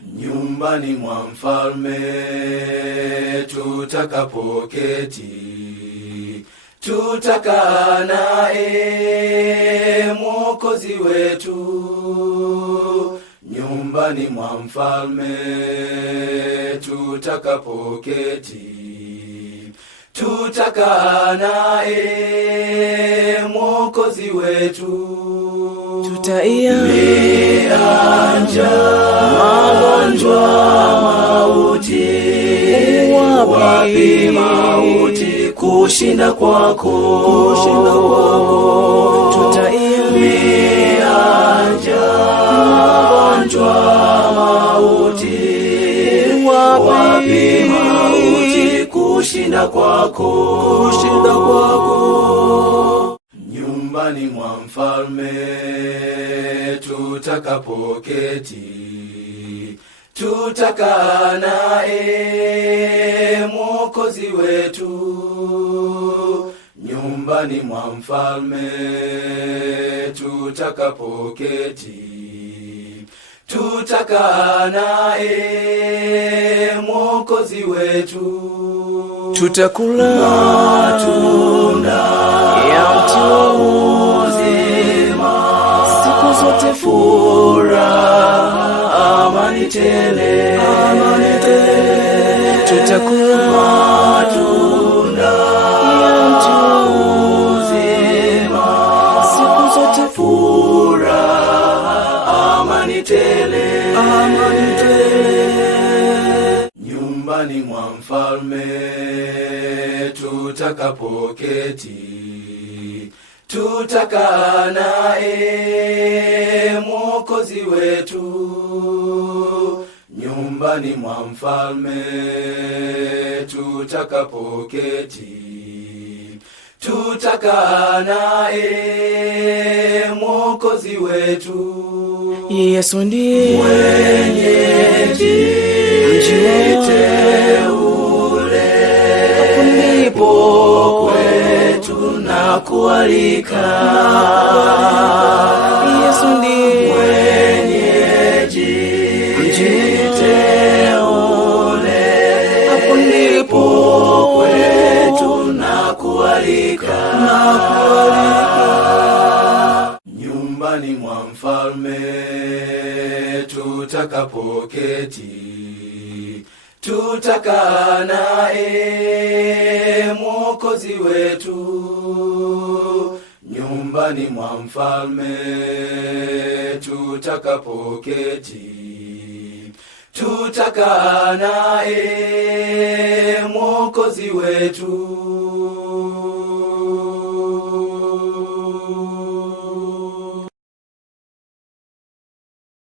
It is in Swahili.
Nyumbani mwa mfalme tutakapoketi, tutakaa naye Mwokozi wetu. Nyumbani mwa mfalme tutakapoketi, tutakaa naye Mwokozi wetu. Tutaiambia magonjwa, mauti, wapi mauti kushinda kwako, tutaiambia magonjwa, mauti, wapi mauti kushinda kwako, Nyumbani mwa mfalme tutakapoketi, tutakaa naye Mwokozi wetu. Nyumbani mwa mfalme tutakapoketi, tutakaa naye Mwokozi wetu. tutakula matunda ya mti wa uzima, siku zote, furaha, amani tele. Tutakula matunda ya mti wa uzima, siku zote, furaha, amani tele. Nyumbani mwa mfalme tutakapoketi, tutakaa naye Mwokozi wetu. Nyumbani mwa mfalme tutakapoketi, tutakaa naye Mwokozi wetu. Yesu ndiye mwenyeji teule, hapo ndipo kwetu na kualika. Yesu ndiye mwenyeji teule, hapo ndipo kwetu na kualika. Nyumbani mwa mfalme tutakapoketi, tutakaa naye Mwokozi wetu. Nyumbani mwa mfalme tutakapoketi, tutakaa naye Mwokozi wetu.